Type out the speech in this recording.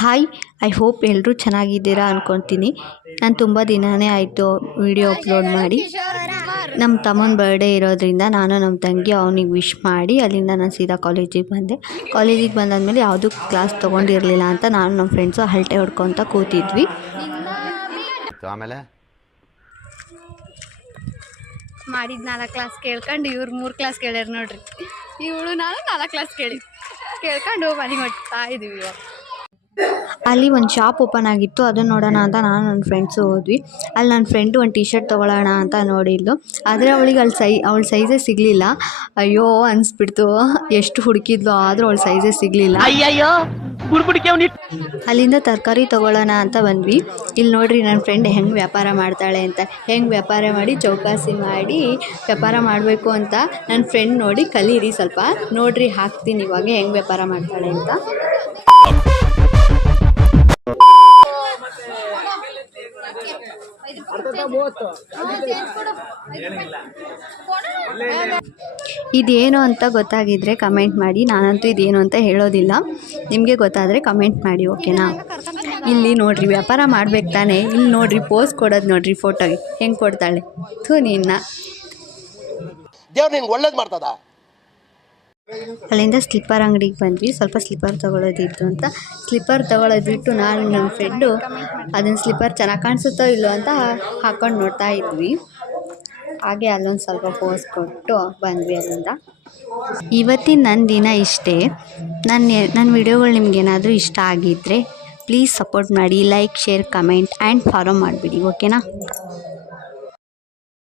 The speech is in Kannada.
ಹಾಯ್, ಐ ಹೋಪ್ ಎಲ್ಲರೂ ಚೆನ್ನಾಗಿದ್ದೀರಾ ಅಂದ್ಕೊತೀನಿ. ನಾನು ತುಂಬ ದಿನವೇ ಆಯಿತು ವಿಡಿಯೋ ಅಪ್ಲೋಡ್ ಮಾಡಿ. ನಮ್ಮ ತಮ್ಮನ ಬರ್ಡೇ ಇರೋದ್ರಿಂದ ನಾನು ನಮ್ಮ ತಂಗಿ ಅವನಿಗೆ ವಿಶ್ ಮಾಡಿ ಅಲ್ಲಿಂದ ನಾನು ಸೀದಾ ಕಾಲೇಜಿಗೆ ಬಂದೆ. ಕಾಲೇಜಿಗೆ ಬಂದಾದಮೇಲೆ ಯಾವುದೂ ಕ್ಲಾಸ್ ತೊಗೊಂಡಿರಲಿಲ್ಲ ಅಂತ ನಾನು ನಮ್ಮ ಫ್ರೆಂಡ್ಸು ಹರಟೆ ಹೊಡ್ಕೊತ ಕೂತಿದ್ವಿ. ಆಮೇಲೆ ಮಾಡಿದ 4 ಕ್ಲಾಸ್ ಕೇಳ್ಕೊಂಡು ಇವ್ರು 3 ಕ್ಲಾಸ್ ಕೇಳ್ಯಾರ ನೋಡ್ರಿ. ಇವಳು ನಾನು 4 ಕ್ಲಾಸ್ ಕೇಳ್ಕೊಂಡು ಮನೆಗೆ ಹೊಡ್ತಾ ಇದ್ದೀವಿ. ಇವಾಗ ಅಲ್ಲಿ ಒಂದು ಶಾಪ್ ಓಪನ್ ಆಗಿತ್ತು, ಅದನ್ನು ನೋಡೋಣ ಅಂತ ನಾನು ನನ್ನ ಫ್ರೆಂಡ್ಸು ಹೋದ್ವಿ. ಅಲ್ಲಿ ನನ್ನ ಫ್ರೆಂಡು ಒಂದು ಟಿ ಶರ್ಟ್ ತೊಗೊಳ್ಳೋಣ ಅಂತ ನೋಡಿದ್ಲು, ಆದರೆ ಅವಳಿಗೆ ಅವಳ ಸೈಜೇ ಸಿಗಲಿಲ್ಲ. ಅಯ್ಯೋ ಅನಿಸ್ಬಿಡ್ತು, ಎಷ್ಟು ಹುಡುಕಿದ್ಲು ಆದರೂ ಅವಳ ಸೈಜೇ ಸಿಗಲಿಲ್ಲ. ಅಲ್ಲಿಂದ ತರಕಾರಿ ತೊಗೊಳ್ಳೋಣ ಅಂತ ಬಂದ್ವಿ. ಇಲ್ಲಿ ನೋಡ್ರಿ ನನ್ನ ಫ್ರೆಂಡ್ ಹೆಂಗೆ ವ್ಯಾಪಾರ ಮಾಡ್ತಾಳೆ ಅಂತ. ಹೆಂಗೆ ವ್ಯಾಪಾರ ಮಾಡಿ ಚೌಕಾಸಿ ಮಾಡಿ ವ್ಯಾಪಾರ ಮಾಡಬೇಕು ಅಂತ ನನ್ನ ಫ್ರೆಂಡ್ ನೋಡಿ ಕಲೀರಿ ಸ್ವಲ್ಪ. ನೋಡ್ರಿ ಹಾಕ್ತೀನಿ ಇವಾಗ ಹೆಂಗೆ ವ್ಯಾಪಾರ ಮಾಡ್ತಾಳೆ ಅಂತ. ಇದೇನು ಅಂತ ಗೊತ್ತಾಗಿದ್ದರೆ ಕಮೆಂಟ್ ಮಾಡಿ. ನಾನಂತೂ ಇದೇನು ಅಂತ ಹೇಳೋದಿಲ್ಲ, ನಿಮಗೆ ಗೊತ್ತಾದರೆ ಕಮೆಂಟ್ ಮಾಡಿ, ಓಕೆನಾ? ಇಲ್ಲಿ ನೋಡ್ರಿ ವ್ಯಾಪಾರ ಮಾಡ್ಬೇಕು ತಾನೆ. ಇಲ್ಲಿ ನೋಡ್ರಿ ಪೋಸ್ ಕೊಡೋದು ನೋಡ್ರಿ, ಫೋಟೋಗೆ ಹೆಂಗೆ ಕೊಡ್ತಾಳೆ. ನಿನ್ನ ದೇವ್ರು ನಿಂಗೆ ಒಳ್ಳೇದು ಮಾಡ್ತದ. ಅಲ್ಲಿಂದ ಸ್ಲಿಪ್ಪರ್ ಅಂಗಡಿಗೆ ಬಂದ್ವಿ. ಸ್ವಲ್ಪ ಸ್ಲಿಪ್ಪರ್ ತೊಗೊಳೋದಿತ್ತು ಅಂತ ಸ್ಲಿಪ್ಪರ್ ತೊಗೊಳೋದು ಬಿಟ್ಟು ನಾನು ನನ್ನ ಫ್ರೆಂಡು ಅದನ್ನು ಸ್ಲಿಪ್ಪರ್ ಚೆನ್ನಾಗಿ ಕಾಣಿಸುತ್ತೋ ಇಲ್ಲೋ ಅಂತ ಹಾಕ್ಕೊಂಡು ನೋಡ್ತಾ ಇದ್ವಿ. ಹಾಗೆ ಅಲ್ಲೊಂದು ಸ್ವಲ್ಪ ಪೋಸ್ ಕೊಟ್ಟು ಬಂದ್ವಿ ಅಲ್ಲಿಂದ. ಇವತ್ತಿನ ನನ್ನ ದಿನ ಇಷ್ಟೇ. ನನ್ನ ವಿಡಿಯೋಗಳು ನಿಮ್ಗೇನಾದರೂ ಇಷ್ಟ ಆಗಿದ್ದರೆ ಪ್ಲೀಸ್ ಸಪೋರ್ಟ್ ಮಾಡಿ. Like, share, comment and follow ಮಾಡಿಬಿಡಿ, ಓಕೆನಾ?